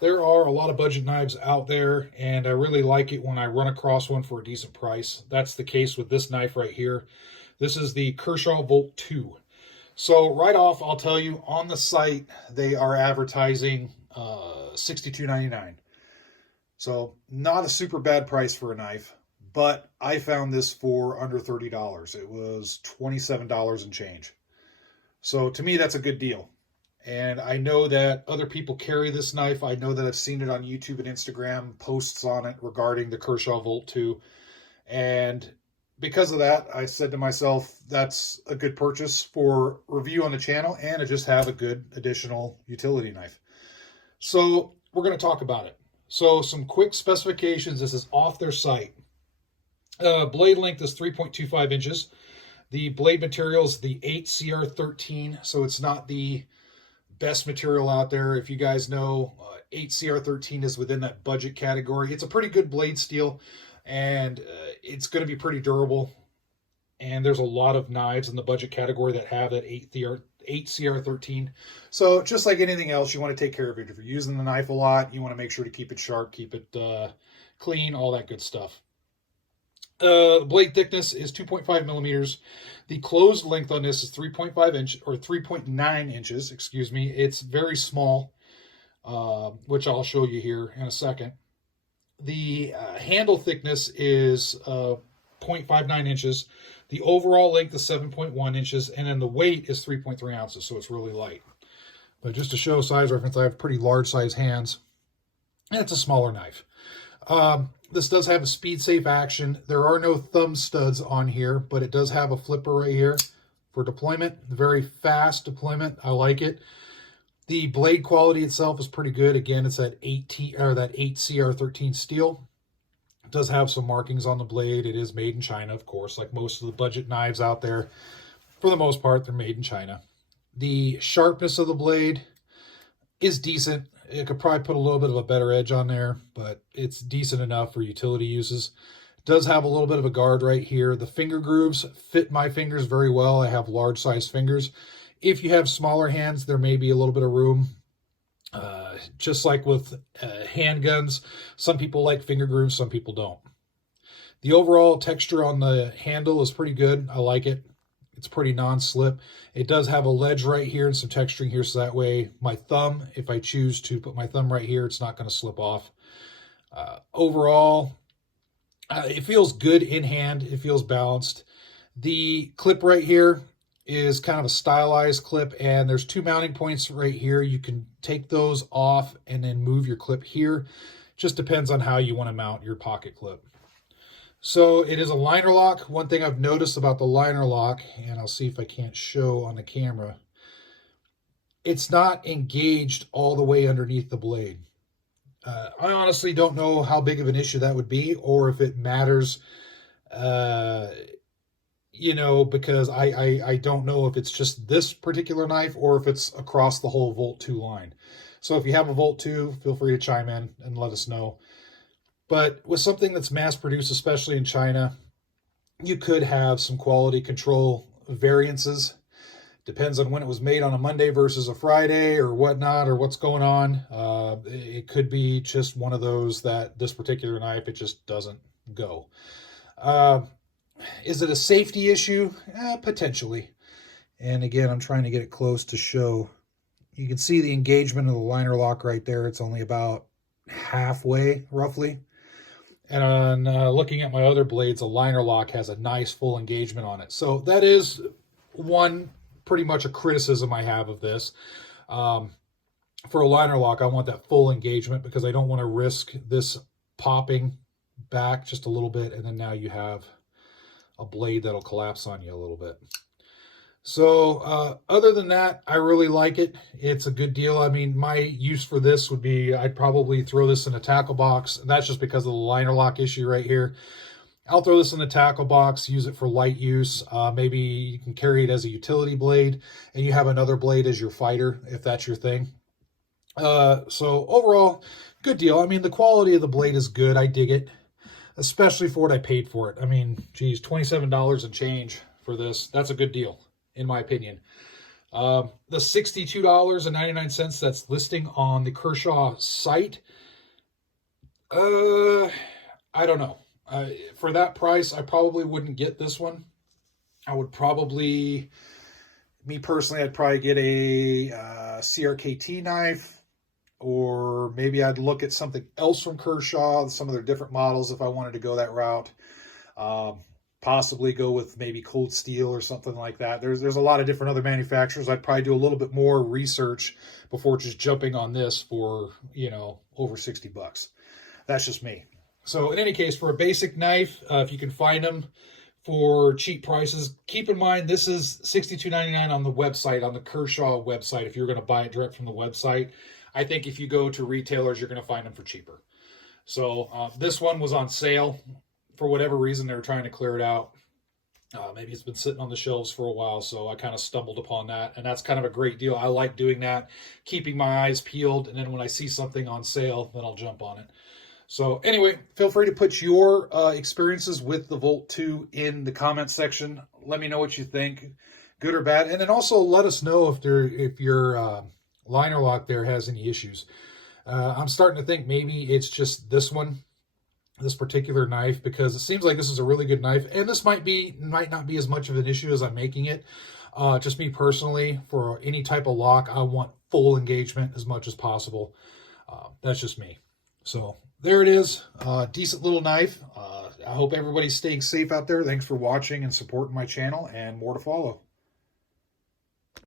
There are a lot of budget knives out there, and I really like it when I run across one for a decent price. That's the case with this knife right here. This is the Kershaw Volt II. So right off, I'll tell you, on the site, they are advertising $62.99. So not a super bad price for a knife, but I found this for under $30. It was $27 and change. So to me, that's a good deal. And I know that other people carry this knife. I know that I've seen it on YouTube and Instagram, posts on it regarding the Kershaw Volt II. And because of that, I said to myself, that's a good purchase for review on the channel and to just have a good additional utility knife. So we're going to talk about it. So some quick specifications. This is off their site. Blade length is 3.25 inches. The blade material is the 8CR13, so it's not the best material out there. If you guys know, 8CR13 is within that budget category. It's a pretty good blade steel, and it's going to be pretty durable. And there's a lot of knives in the budget category that have that 8CR13. So just like anything else, you want to take care of it. If you're using the knife a lot, you want to make sure to keep it sharp, keep it clean, all that good stuff. Blade thickness is 2.5 millimeters. The closed length on this is 3.5 inch or 3.9 inches. Excuse me. It's very small, which I'll show you here in a second. The handle thickness is 0.59 inches. The overall length is 7.1 inches, and then the weight is 3.3 ounces, so it's really light. But just to show size reference, I have pretty large size hands, and it's a smaller knife. This does have a speed safe action. There are no thumb studs on here, but it does have a flipper right here for deployment. Very fast deployment. I like it. The blade quality itself is pretty good. Again, it's that 8CR13 steel. It does have some markings on the blade. It is made in China, of course, like most of the budget knives out there. For the most part, they're made in China. The sharpness of the blade is decent. It could probably put a little bit of a better edge on there, but it's decent enough for utility uses. It does have a little bit of a guard right here. The finger grooves fit my fingers very well. I have large size fingers. If you have smaller hands, there may be a little bit of room. Just like with handguns, some people like finger grooves, some people don't. The overall texture on the handle is pretty good. I like it. It's pretty non-slip. It does have a ledge right here and some texturing here, so that way my thumb, if I choose to put my thumb right here, it's not going to slip off. Overall, it feels good in hand. It feels balanced. The clip right here is kind of a stylized clip, and there's two mounting points right here. You can take those off and then move your clip here. Just depends on how you want to mount your pocket clip. So it is a liner lock. One thing I've noticed about the liner lock, and I'll see if I can't show on the camera, it's not engaged all the way underneath the blade. I honestly don't know how big of an issue that would be, or if it matters, you know, because I don't know if it's just this particular knife or if it's across the whole Volt II line. So if you have a Volt II, feel free to chime in and let us know. But with something that's mass-produced, especially in China, you could have some quality control variances. Depends on when it was made on a Monday versus a Friday or whatnot, or what's going on. It could be just one of those that this particular knife, it just doesn't go. Is it a safety issue? Potentially. And again, I'm trying to get it close to show. You can see the engagement of the liner lock right there. It's only about halfway, roughly. And on looking at my other blades, a liner lock has a nice full engagement on it. So that is one, pretty much a criticism I have of this. For a liner lock, I want that full engagement because I don't want to risk this popping back just a little bit, and then now you have a blade that'll collapse on you a little bit. So other than that, I really like it. It's a good deal. I mean, my use for this would be, I'd probably throw this in a tackle box. And that's just because of the liner lock issue right here. I'll throw this in the tackle box, use it for light use. Maybe you can carry it as a utility blade and you have another blade as your fighter, if that's your thing. So overall, good deal. I mean, the quality of the blade is good. I dig it, especially for what I paid for it. I mean, geez, $27 and change for this. That's a good deal, in my opinion. The $62.99 that's listing on the Kershaw site, I don't know. For that price, I probably wouldn't get this one. I would probably, me personally, I'd probably get a CRKT knife, or maybe I'd look at something else from Kershaw, some of their different models if I wanted to go that route. Possibly go with maybe Cold Steel or something like that. There's a lot of different other manufacturers. I'd probably do a little bit more research before just jumping on this for, you know, over 60 bucks. That's just me. So in any case, for a basic knife, if you can find them for cheap prices, keep in mind this is $62.99 on the website, on the Kershaw website, if you're going to buy it direct from the website. I think if you go to retailers, you're going to find them for cheaper. So this one was on sale. For whatever reason, they were trying to clear it out. Maybe it's been sitting on the shelves for a while, so I kind of stumbled upon that. And that's kind of a great deal. I like doing that, keeping my eyes peeled. And then when I see something on sale, then I'll jump on it. So anyway, feel free to put your experiences with the Volt 2 in the comment section. Let me know what you think, good or bad. And then also let us know if your liner lock there has any issues. I'm starting to think maybe it's just this one, this particular knife, because it seems like this is a really good knife, and this might not be as much of an issue as I'm making it. Just me personally, for any type of lock, I want full engagement as much as possible. That's just me. So there it is, decent little knife. I hope everybody's staying safe out there. Thanks for watching and supporting my channel, and more to follow.